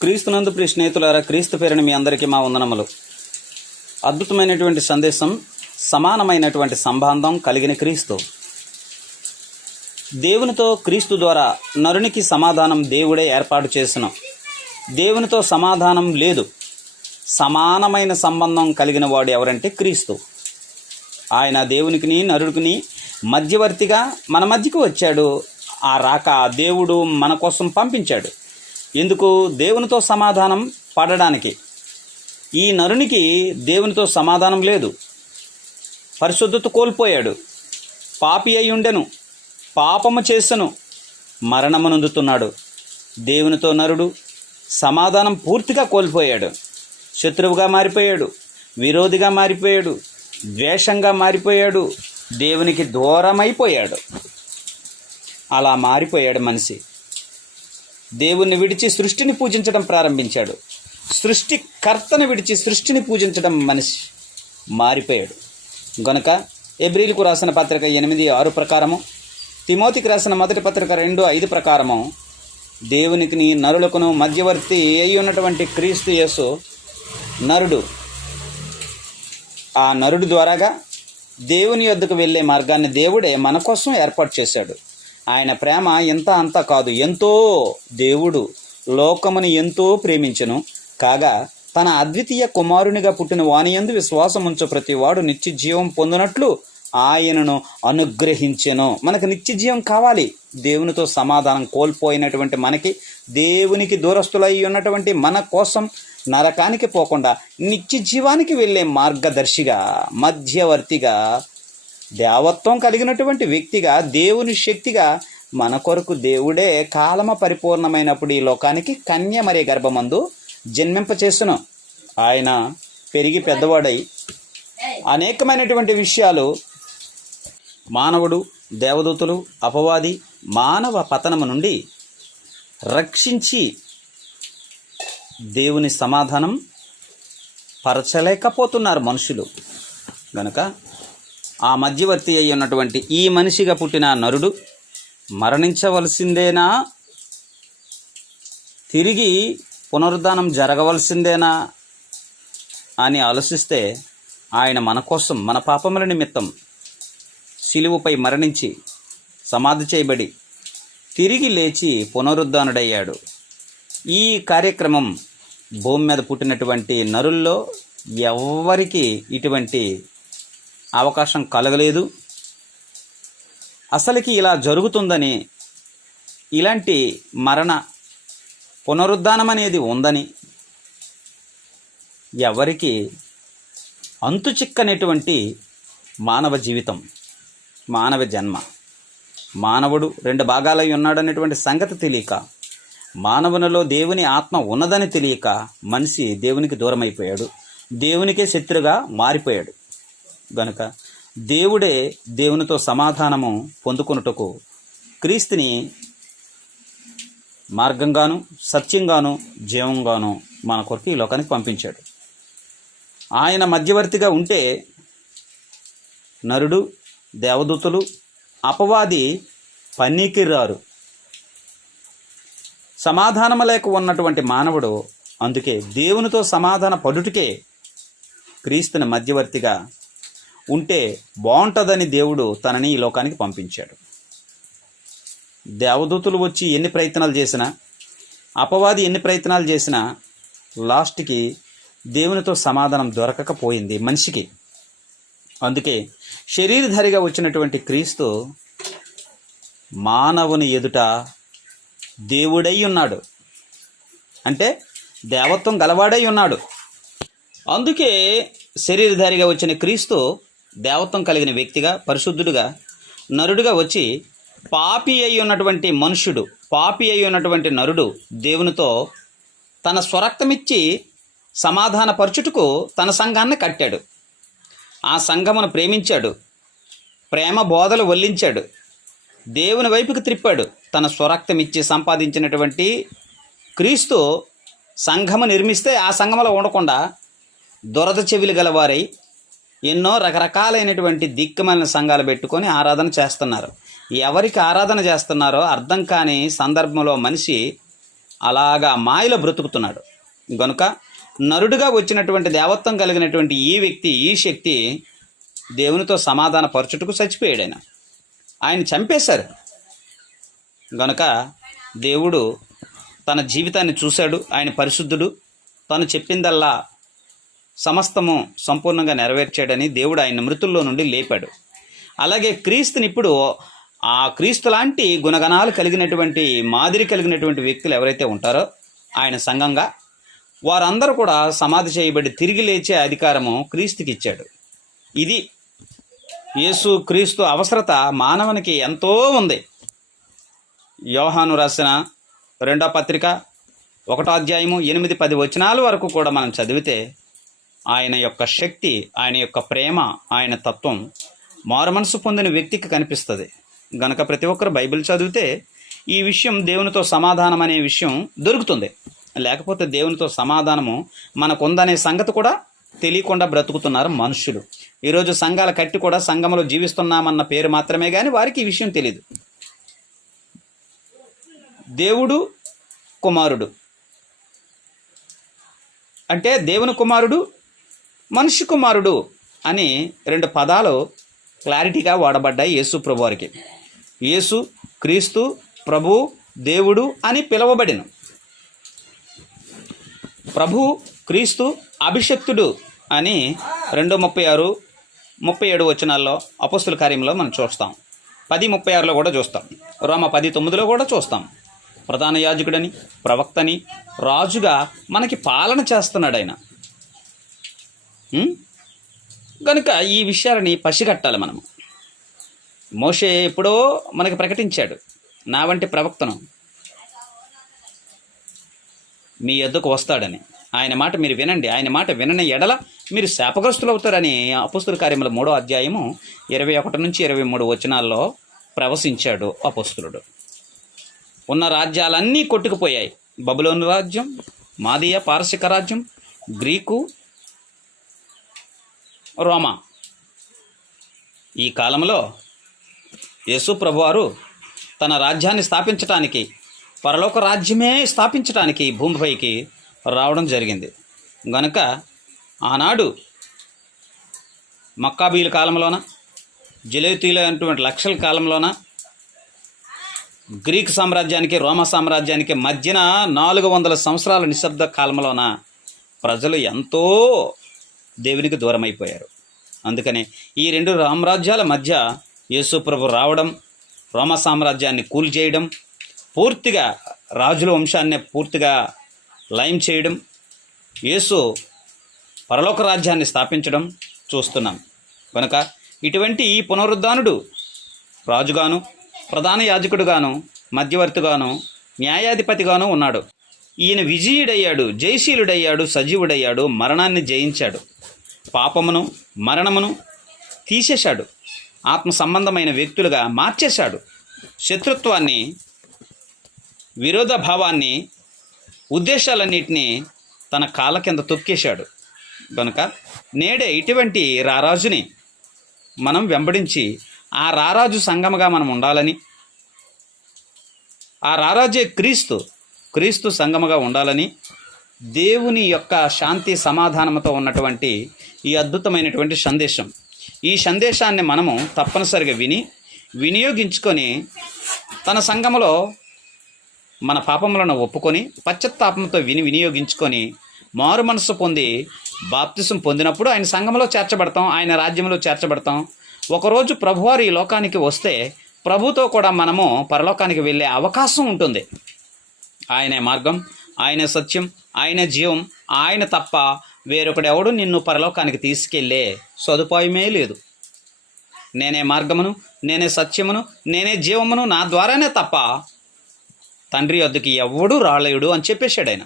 క్రీస్తునందు ప్రియ స్నేహితులారా క్రీస్తు పేరుని మీ అందరికీ మా వందనములు. అద్భుతమైనటువంటి సందేశం సమానమైనటువంటి సంబంధం కలిగిన క్రీస్తు. దేవునితో క్రీస్తు ద్వారా నరునికి సమాధానం దేవుడే ఏర్పాటు చేసిన. దేవునితో సమాధానం లేదు. సమానమైన సంబంధం కలిగిన వాడు ఎవరంటే క్రీస్తు. ఆయన దేవునికిని నరుడికిని మధ్యవర్తిగా మన మధ్యకు వచ్చాడు. ఆ రాక దేవుడు మన కోసం పంపించాడు. ఎందుకు? దేవునితో సమాధానం పడడానికి. ఈ నరునికి దేవునితో సమాధానం లేదు. పరిశుద్ధత కోల్పోయాడు. పాపి అయి ఉండెను. పాపము చేసెను. మరణమునందుతున్నాడు. దేవునితో నరుడు సమాధానం పూర్తిగా కోల్పోయాడు. శత్రువుగా మారిపోయాడు. విరోధిగా మారిపోయాడు. ద్వేషంగా మారిపోయాడు. దేవునికి దూరమైపోయాడు. అలా మారిపోయాడు మనిషి. దేవుణ్ణి విడిచి సృష్టిని పూజించడం ప్రారంభించాడు. సృష్టికర్తను విడిచి సృష్టిని పూజించడం మనిషి మారిపోయాడు. గనుక ఎబ్రిల్కు రాసిన పత్రిక ఎనిమిది ఆరు ప్రకారము తిమోతికి రాసిన మొదటి పత్రిక రెండు ఐదు ప్రకారము దేవునికి నరులకును మధ్యవర్తి అయి ఉన్నటువంటి క్రీస్తు యేసు నరుడు ఆ నరుడు ద్వారాగా దేవుని యొద్దకు వెళ్ళే మార్గాన్ని దేవుడే మన కోసం ఏర్పాటు చేశాడు. ఆయన ప్రేమ ఎంత అంత కాదు. ఎంతో దేవుడు లోకముని ఎంతో ప్రేమించెను. కాగా తన అద్వితీయ కుమారునిగా పుట్టిన వానియందు విశ్వాసముంచు ప్రతి ప్రతివాడు నిత్య జీవం పొందినట్లు ఆయనను అనుగ్రహించెను. మనకు నిత్య జీవం కావాలి. దేవునితో సమాధానం కోల్పోయినటువంటి మనకి దేవునికి దూరస్తులై ఉన్నటువంటి మన కోసం నరకానికి పోకుండా నిత్య జీవానికి వెళ్ళే మార్గదర్శిగా మధ్యవర్తిగా దేవత్వం కలిగినటువంటి వ్యక్తిగా దేవుని శక్తిగా మన కొరకు దేవుడే కాలమ పరిపూర్ణమైనప్పుడు ఈ లోకానికి కన్య మరే గర్భమందు జన్మింపచేసును ఆయన పెరిగి పెద్దవాడై అనేకమైనటువంటి విషయాలు మానవుడు దేవదూతలు అపవాది మానవ పతనము నుండి రక్షించి దేవుని సమాధానం పరచలేకపోతున్నారు మనుషులు. గనక ఆ మధ్యవర్తి అయి ఉన్నటువంటి ఈ మనిషిగా పుట్టిన నరుడు మరణించవలసిందేనా? తిరిగి పునరుద్ధానం జరగవలసిందేనా? అని ఆలోచిస్తే ఆయన మన కోసం మన పాపముల నిమిత్తం శిలువుపై మరణించి సమాధి చేయబడి తిరిగి లేచి పునరుద్ధానుడయ్యాడు. ఈ కార్యక్రమం భూమి మీద పుట్టినటువంటి నరుల్లో ఎవ్వరికి ఇటువంటి అవకాశం కలగలేదు. అసలుకి ఇలా జరుగుతుందని ఇలాంటి మరణ పునరుద్ధానం అనేది ఉందని ఎవరికి అంతు చిక్కనటువంటి మానవ జీవితం మానవ జన్మ. మానవుడు రెండు భాగాలై ఉన్నాడనేటువంటి సంగతి తెలియక మానవునిలో దేవుని ఆత్మ ఉన్నదని తెలియక మనిషి దేవునికి దూరమైపోయాడు. దేవునికే శత్రుగా మారిపోయాడు. గనుక దేవుడే దేవునితో సమాధానము పొందుకొనుటకు క్రీస్తుని మార్గంగాను సత్యంగాను జీవంగాను మన కొరకు ఈ లోకానికి పంపించాడు. ఆయన మధ్యవర్తిగా ఉంటే నరుడు దేవదూతలు అపవాది పన్నీకి రారు సమాధానము లేక ఉన్నటువంటి మానవుడు అందుకే దేవునితో సమాధాన పడుటకే క్రీస్తుని మధ్యవర్తిగా ఉంటే బాగుంటుందని దేవుడు తనని ఈ లోకానికి పంపించాడు. దేవదూతులు వచ్చి ఎన్ని ప్రయత్నాలు చేసినా అపవాది ఎన్ని ప్రయత్నాలు చేసినా లాస్ట్కి దేవునితో సమాధానం దొరకకపోయింది మనిషికి. అందుకే శరీరధారిగా వచ్చినటువంటి క్రీస్తు మానవుని ఎదుట దేవుడై ఉన్నాడు. అంటే దేవత్వం గలవాడై ఉన్నాడు. అందుకే శరీరధారిగా వచ్చిన క్రీస్తు దేవత్వం కలిగిన వ్యక్తిగా పరిశుద్ధుడుగా నరుడుగా వచ్చి పాపి అయి ఉన్నటువంటి మనుషుడు పాపి అయి ఉన్నటువంటి నరుడు దేవునితో తన స్వరక్తమిచ్చి సమాధానపరచుటకు తన సంఘాన్ని కట్టాడు. ఆ సంఘమును ప్రేమించాడు. ప్రేమ బోధలు వల్లించాడు. దేవుని వైపుకి త్రిప్పాడు తన స్వరక్తమిచ్చి సంపాదించినటువంటి క్రీస్తు సంఘము నిర్మిస్తే ఆ సంఘములో ఉండకుండా దురద చెవిలు గలవారై ఎన్నో రకరకాలైనటువంటి దిక్కుమాలిన సంఘాలు పెట్టుకొని ఆరాధన చేస్తున్నారు. ఎవరికి ఆరాధన చేస్తున్నారో అర్థం కాని సందర్భంలో మనిషి అలాగా మాయలో బ్రతుకుతున్నాడు. గనుక నరుడుగా వచ్చినటువంటి దేవత్వం కలిగినటువంటి ఈ వ్యక్తి ఈ శక్తి దేవునితో సమాధాన పరచుటకు చచ్చిపోయాడు ఆయన ఆయన చంపేశారు. గనుక దేవుడు తన జీవితాన్ని చూశాడు. ఆయన పరిశుద్ధుడు. తను చెప్పిందల్లా సమస్తము సంపూర్ణంగా నెరవేర్చాడని దేవుడు ఆయన మృతుల్లో నుండి లేపాడు. అలాగే క్రీస్తుని ఇప్పుడు ఆ క్రీస్తు లాంటి గుణగణాలు కలిగినటువంటి మాదిరి కలిగినటువంటి వ్యక్తులు ఎవరైతే ఉంటారో ఆయన సంఘంగా వారందరూ కూడా సమాధి చేయబడి తిరిగి లేచే అధికారము క్రీస్తుకి ఇచ్చాడు. ఇది యేసు క్రీస్తు అవసరత మానవునికి ఎంతో ఉంది. యోహాను రాసిన రెండో పత్రిక ఒకటో అధ్యాయము ఎనిమిది పది వచనాల వరకు కూడా మనం చదివితే ఆయన యొక్క శక్తి ఆయన యొక్క ప్రేమ ఆయన తత్వం మారుమనసు పొందిన వ్యక్తికి కనిపిస్తుంది. గనక ప్రతి ఒక్కరు బైబిల్ చదివితే ఈ విషయం దేవునితో సమాధానం అనే విషయం దొరుకుతుంది. లేకపోతే దేవునితో సమాధానము మనకుందనే సంగతి కూడా తెలియకుండా బ్రతుకుతున్నారు మనుషులు. ఈరోజు సంఘాల కట్టి కూడా సంఘంలో జీవిస్తున్నామన్న పేరు మాత్రమే కానీ వారికి ఈ విషయం తెలియదు దేవుడు కుమారుడు. అంటే దేవుని కుమారుడు మనిషి కుమారుడు అని రెండు పదాలు క్లారిటీగా వాడబడ్డాయి యేసు ప్రభువారికి యేసు క్రీస్తు ప్రభు దేవుడు అని పిలువబడిన. ప్రభు క్రీస్తు అభిషక్తుడు అని రెండు ముప్పై ఆరు ముప్పై ఏడు వచనాల్లో అపస్తుల కార్యంలో మనం చూస్తాం. పది ముప్పై ఆరులో కూడా చూస్తాం. రోమ పది తొమ్మిదిలో కూడా చూస్తాం. ప్రధాన యాజకుడని ప్రవక్తని రాజుగా మనకి పాలన చేస్తున్నాడు ఆయన. కనుక ఈ విషయాలని పసిగట్టాలి మనము. మోషే ఎప్పుడో మనకి ప్రకటించాడు నా వంటి ప్రవక్తను. మీ ఎద్దుకు వస్తాడని. ఆయన మాట మీరు వినండి ఆయన మాట వినని ఎడల మీరు శాపగ్రస్తులు అవుతారని అపుస్తుల కార్యముల మూడో అధ్యాయము ఇరవై ఒకటి నుంచి ఇరవై మూడు వచనాల్లో ప్రవశించాడు అపుస్తులుడు. ఉన్న రాజ్యాలన్నీ కొట్టుకుపోయాయి. బబులోను రాజ్యం మాదియ పారసిక రాజ్యం గ్రీకు రోమా. ఈ కాలంలో యేసు ప్రభువారు తన రాజ్యాన్ని స్థాపించటానికి పరలోక రాజ్యమే స్థాపించటానికి భూమిపైకి రావడం జరిగింది. గనుక ఆనాడు మక్కాబీల కాలంలోన జలేతీల అటువంటి లక్షల కాలంలోన గ్రీక్ సామ్రాజ్యానికి రోమా సామ్రాజ్యానికి మధ్యన నాలుగు వందల సంవత్సరాల నిశ్శబ్ద కాలంలోన ప్రజలు ఎంతో దేవునికి దూరమైపోయారు. అందుకనే ఈ రెండు రామరాజ్యాల మధ్య యేసుప్రభు రావడం రోమ సామ్రాజ్యాన్ని కూల్చేయడం పూర్తిగా రాజుల వంశాన్ని పూర్తిగా లయం చేయడం యేసు పరలోక రాజ్యాన్ని స్థాపించడం చూస్తున్నాం. కనుక ఇటువంటి ఈ పునరుద్ధానుడు రాజుగాను ప్రధాన యాజకుడుగాను మధ్యవర్తిగాను న్యాయాధిపతిగాను ఉన్నాడు. ఈయన విజయుడయ్యాడు జయశీలుడయ్యాడు సజీవుడయ్యాడు మరణాన్ని జయించాడు. పాపమును మరణమును తీసేశాడు. ఆత్మ సంబంధమైన వ్యక్తులుగా మార్చేశాడు. శత్రుత్వాన్ని విరోధ భావాన్ని ఉద్దేశాలన్నింటినీ తన కాళ్ళ కింద తొక్కేశాడు. కనుక నేడే ఇటువంటి రారాజుని మనం వెంబడించి ఆ రారాజు సంగమగా మనం ఉండాలని ఆ రారాజే క్రీస్తు క్రీస్తు సంగమగా ఉండాలని దేవుని యొక్క శాంతి సమాధానంతో ఉన్నటువంటి ఈ అద్భుతమైనటువంటి సందేశం. ఈ సందేశాన్ని మనము తప్పనిసరిగా విని వినియోగించుకొని తన సంఘములో మన పాపములను ఒప్పుకొని పశ్చత్తాపంతో విని వినియోగించుకొని మారు మనసు పొంది బాప్తిసం పొందినప్పుడు ఆయన సంఘంలో చేర్చబడతాం ఆయన రాజ్యంలో చేర్చబడతాం. ఒకరోజు ప్రభువారు ఈ లోకానికి వస్తే ప్రభుతో కూడా మనము పరలోకానికి వెళ్ళే అవకాశం ఉంటుంది. ఆయనే మార్గం ఆయన సత్యం ఆయన జీవం ఆయన తప్ప వేరొకడెవడు నిన్ను పరలోకానికి తీసుకెళ్ళే సదుపాయమే లేదు. నేనే మార్గమును నేనే సత్యమును నేనే జీవమును నా ద్వారానే తప్ప తండ్రి వద్దకి ఎవడూ రాలేడు అని చెప్పేశాడు ఆయన.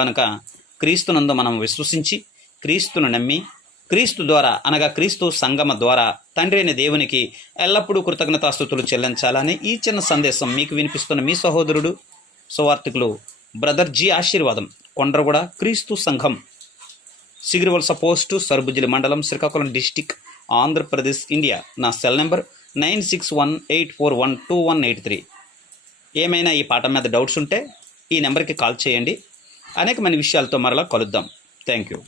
గనుక క్రీస్తునందు మనం విశ్వసించి క్రీస్తును నమ్మి క్రీస్తు ద్వారా అనగా క్రీస్తు సంగమ ద్వారా తండ్రి అయిన దేవునికి ఎల్లప్పుడూ కృతజ్ఞతాస్థుతులు చెల్లించాలని ఈ చిన్న సందేశం మీకు వినిపిస్తున్న మీ సహోదరుడు సువార్థికులు బ్రదర్జీ ఆశీర్వాదం కొండ్రగూడ క్రీస్తు సంఘం సిగిరివలస పోస్టు సర్బుజిలి మండలం శ్రీకాకుళం డిస్టిక్ ఆంధ్రప్రదేశ్ ఇండియా. నా cell number nine six one eight four one two one eight three. ఏమైనా ఈ పాట మీద డౌట్స్ ఉంటే ఈ నెంబర్కి కాల్ చేయండి. అనేకమైన విషయాలతో మరలా కలుద్దాం. Thank you.